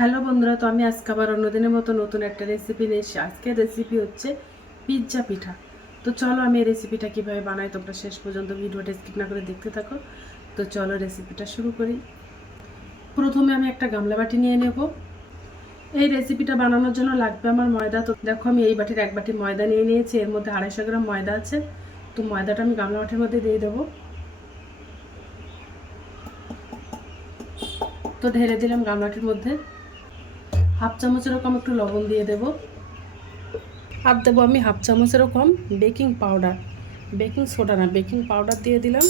Hello বন্ধুরা, তো আমি আজকে আবার অন্যদিনের মতো নতুন একটা রেসিপি নিয়ে এসেছি। আজকের রেসিপি হচ্ছে পিৎজা পিঠা। তো চলো আমি এই রেসিপিটা কীভাবে বানাই, তোমরা শেষ পর্যন্ত ভিডিওটা স্কিপ না করে দেখতে থাকো। তো চলো রেসিপিটা শুরু করি। প্রথমে আমি একটা গামলা বাটি নিয়ে নেব। এই রেসিপিটা বানানোর জন্য লাগবে আমার ময়দা। তো দেখো, আমি এই বাটির এক বাটি ময়দা নিয়ে নিয়েছি। এর মধ্যে আড়াইশো গ্রাম ময়দা আছে। তো ময়দাটা আমি গামলা বাটির মধ্যে দিয়ে দেবো। তো ঢেলে দিলাম গামলাটির মধ্যে। হাফ চামচেরও কম একটু লবণ দিয়ে দেব। আর দেবো আমি হাফ চামচেরও কম বেকিং পাউডার। বেকিং সোডা না, বেকিং পাউডার দিয়ে দিলাম।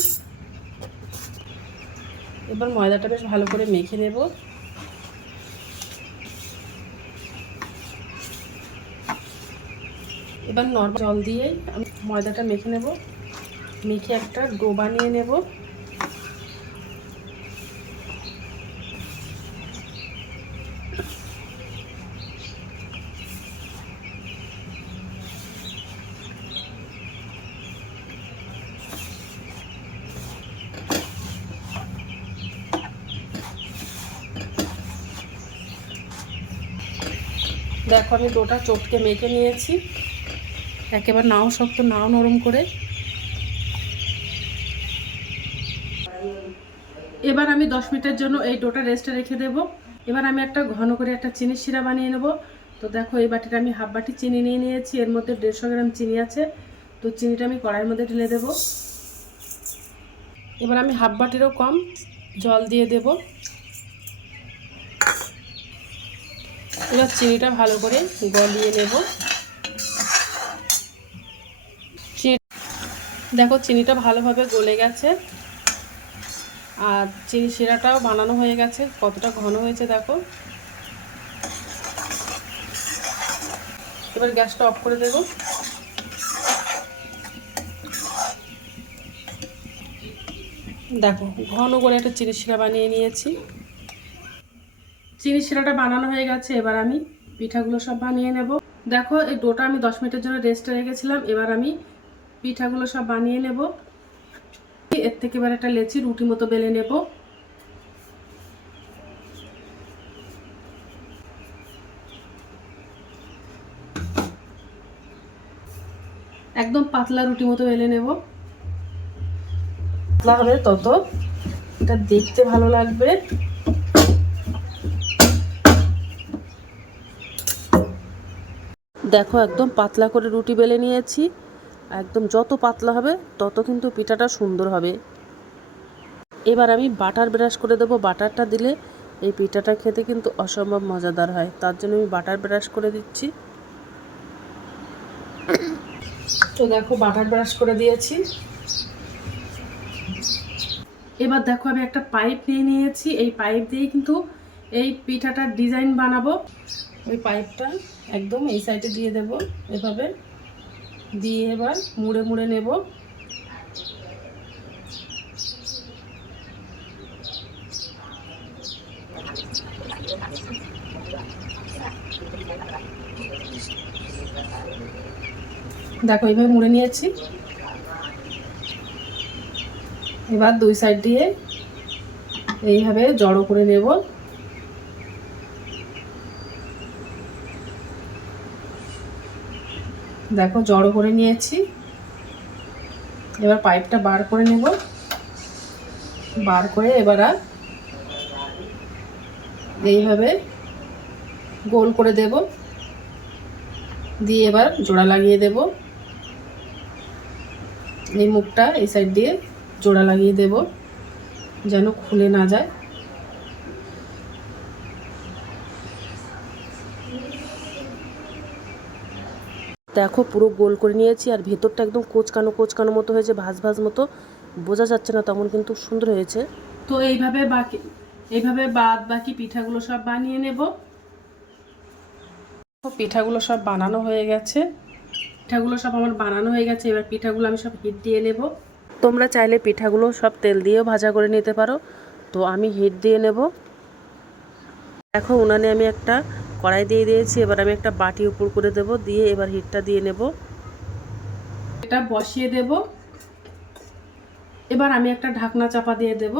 এবার ময়দাটা বেশ ভালো করে মেখে নেব। এবার নর্মাল জল দিয়ে আমি ময়দাটা মেখে নেব। মেখে একটা ডো বানিয়ে নেব। দেখো, আমি ডোটা চটকে মেখে নিয়েছি। একেবারে নাও শক্ত, নাও নরম করে। এবার আমি দশ মিনিটের জন্য এই ডোটা রেস্টে রেখে দেব। এবার আমি একটা ঘন করে একটা চিনির শিরা বানিয়ে নেব। তো দেখো, এই বাটিটা আমি হাফ বাটি চিনি নিয়ে নিয়েছি। এর মধ্যে দেড়শো গ্রাম চিনি আছে। তো চিনিটা আমি কড়াইয়ের মধ্যে ঢেলে দেব। এবার আমি হাফ বাটিরও কম জল দিয়ে দেব। এবার চিনিটা ভালো করে গলিয়ে নেব। দেখো, চিনিটা ভালোভাবে গলে গেছে। আর চিনি শিরাটাও বানানো হয়ে গেছে। কতটা ঘন হয়েছে দেখো। এবার গ্যাসটা অফ করে দেব। দেখো, ঘন করে একটা চিনি শিরা বানিয়ে নিয়েছি। চিনি শিরাটা বানানো হয়ে গেছে, এবার আমি পিঠাগুলো সব বানিয়ে নেব। দেখো, এই ডোটা আমি দশ মিনিটের জন্য রেস্টে রেখেছিলাম, এবার আমি পিঠাগুলো সব বানিয়ে নেব। এর থেকে এবার একটা লেচি রুটি মতো বেলে নেব। একদম পাতলা রুটি মতো বেলে নেব। পাতলা হবে তত, এটা দেখতে ভালো লাগবে। দেখো, একদম পাতলা করে রুটি বেলে নিয়েছি। একদম যত পাতলা হবে, তত কিন্তু পিঠাটা সুন্দর হবে। এবার আমি বাটার ব্রাশ করে দেবো। বাটারটা দিলে এই পিঠাটা খেতে কিন্তু অসম্ভব মজাদার হয়। তার জন্য আমি বাটার ব্রাশ করে দিচ্ছি। তো দেখো, বাটার ব্রাশ করে দিয়েছি। এবার দেখো, আমি একটা পাইপ নিয়ে নিয়েছি। এই পাইপ দিয়ে কিন্তু এই পিঠাটার ডিজাইন বানাবো। ওই পাইপটা একদম এই সাইডে দিয়ে দেব। এভাবে দিয়ে এবার মুড়ে মুড়ে নেব। দেখো, এইভাবে মুড়ে নিয়েছি। এবার দুই সাইড দিয়ে এইভাবে জড়ো করে নেব। দেখো জড়ো করে নিয়েছি। এবার পাইপটা বার করে নেব। বার করে এবার আর এইভাবে গোল করে দেব। দিয়ে এবার জোড়া লাগিয়ে দেব। এই মুখটা এই সাইড দিয়ে জোড়া লাগিয়ে দেব। যেন খুলে না যায়। দেখো, পুরো গোল করে নিয়েছি আর ভেতরটা একদম কোচকানো কোচকানো মতো হয়েছে, ভাজ ভাজ মতো। বোঝা যাচ্ছে না তেমন কিন্তু সুন্দর হয়েছে। তো এইভাবে বাকি, এইভাবে বাদ বাকি পিঠাগুলো সব বানিয়ে নেব। পিঠাগুলো সব বানানো হয়ে গেছে। পিঠাগুলো সব আমার বানানো হয়ে গেছে, এবার পিঠাগুলো আমি সব হিট দিয়ে নেব। তোমরা চাইলে পিঠাগুলো সব তেল দিয়েও ভাজা করে নিতে পারো। তো আমি হিট দিয়ে নেব। দেখো, উনানে আমি একটা কড়াই দিয়ে দিয়েছি, এবার আমি একটা বাটি উপর করে দেব, দিয়ে এবার হিটটা দিয়ে নেব। এটা বসিয়ে দেব। এবার আমি একটা ঢাকনা চাপা দিয়ে দেব।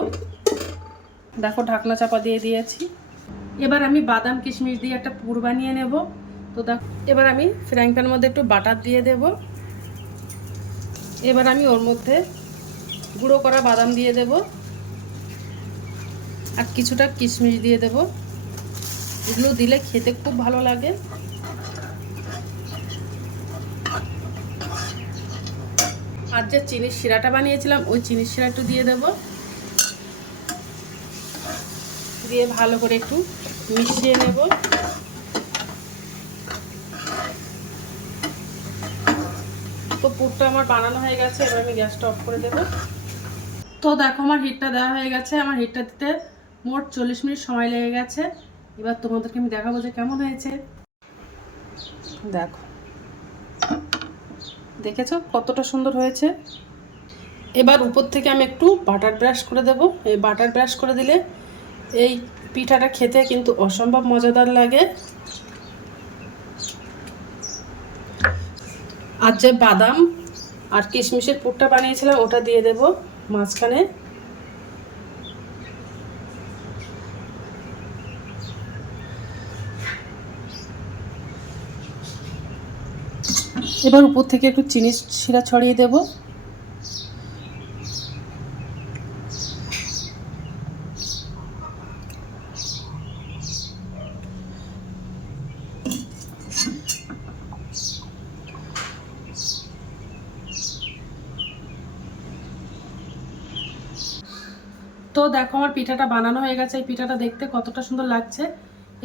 দেখো, ঢাকনা চাপা দিয়ে দিয়েছি। এবার আমি বাদাম, কিশমিশ দিয়ে একটা পুর বানিয়ে নেব। তো দেখ, এবার আমি ফ্রাইং প্যানের মধ্যে একটু বাটার দিয়ে দেব। এবার আমি ওর মধ্যে গুঁড়ো করা বাদাম দিয়ে দেব। আর কিছুটা কিশমিশ দিয়ে দেব। এগুলো দিলে খেতে খুব ভালো লাগে। আর যে চিনির শিরাটা বানিয়েছিলাম, ওই চিনির শিরা একটু দিয়ে দেব। দিয়ে ভালো করে একটু মিশিয়ে নেব। তো পুরটা আমার বানানো হয়ে গেছে, এবার আমি গ্যাসটা অফ করে দেব। তো দেখো, আমার হিটটা দেওয়া হয়ে গেছে। আমার হিটটা দিতে মোট চল্লিশ মিনিট সময় লেগে গেছে। এবার তোমাদেরকে আমি দেখাবো যে কেমন হয়েছে। দেখো। দেখেছ কতটা সুন্দর হয়েছে? এবার উপর থেকে আমি একটু বাটার ব্রাশ করে দেব। এই বাটার ব্রাশ করে দিলে এই পিঠাটা খেতে কিন্তু অসম্ভব মজাদার লাগে। আর যে বাদাম আর কিশমিশের পুরটা বানিয়েছিলাম, ওটা দিয়ে দেব মাঝখানে। এবার উপর থেকে একটু চিনি শিরা ছড়িয়ে দেব। তো দেখো আমার পিঠাটা বানানো হয়ে গেছে। এই পিঠাটা দেখতে কতটা সুন্দর লাগছে।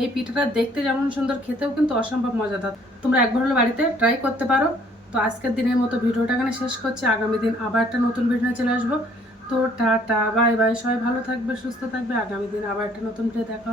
এই পিঠাটা দেখতে যেমন সুন্দর, খেতেও কিন্তু অসম্ভব মজাদার। তোমরা একবার হলো বাড়িতে ট্রাই করতে পারো। তো আজকের দিনের মতো ভিডিওটা এখানে শেষ করছি। আগামী দিন আবার একটা নতুন ভিডিও চলে আসব। তো টাটা বাই বাই সবাই ভালো থাকবে, সুস্থ থাকবে। আগামী দিন আবার একটা নতুন ভিডিও দেখা।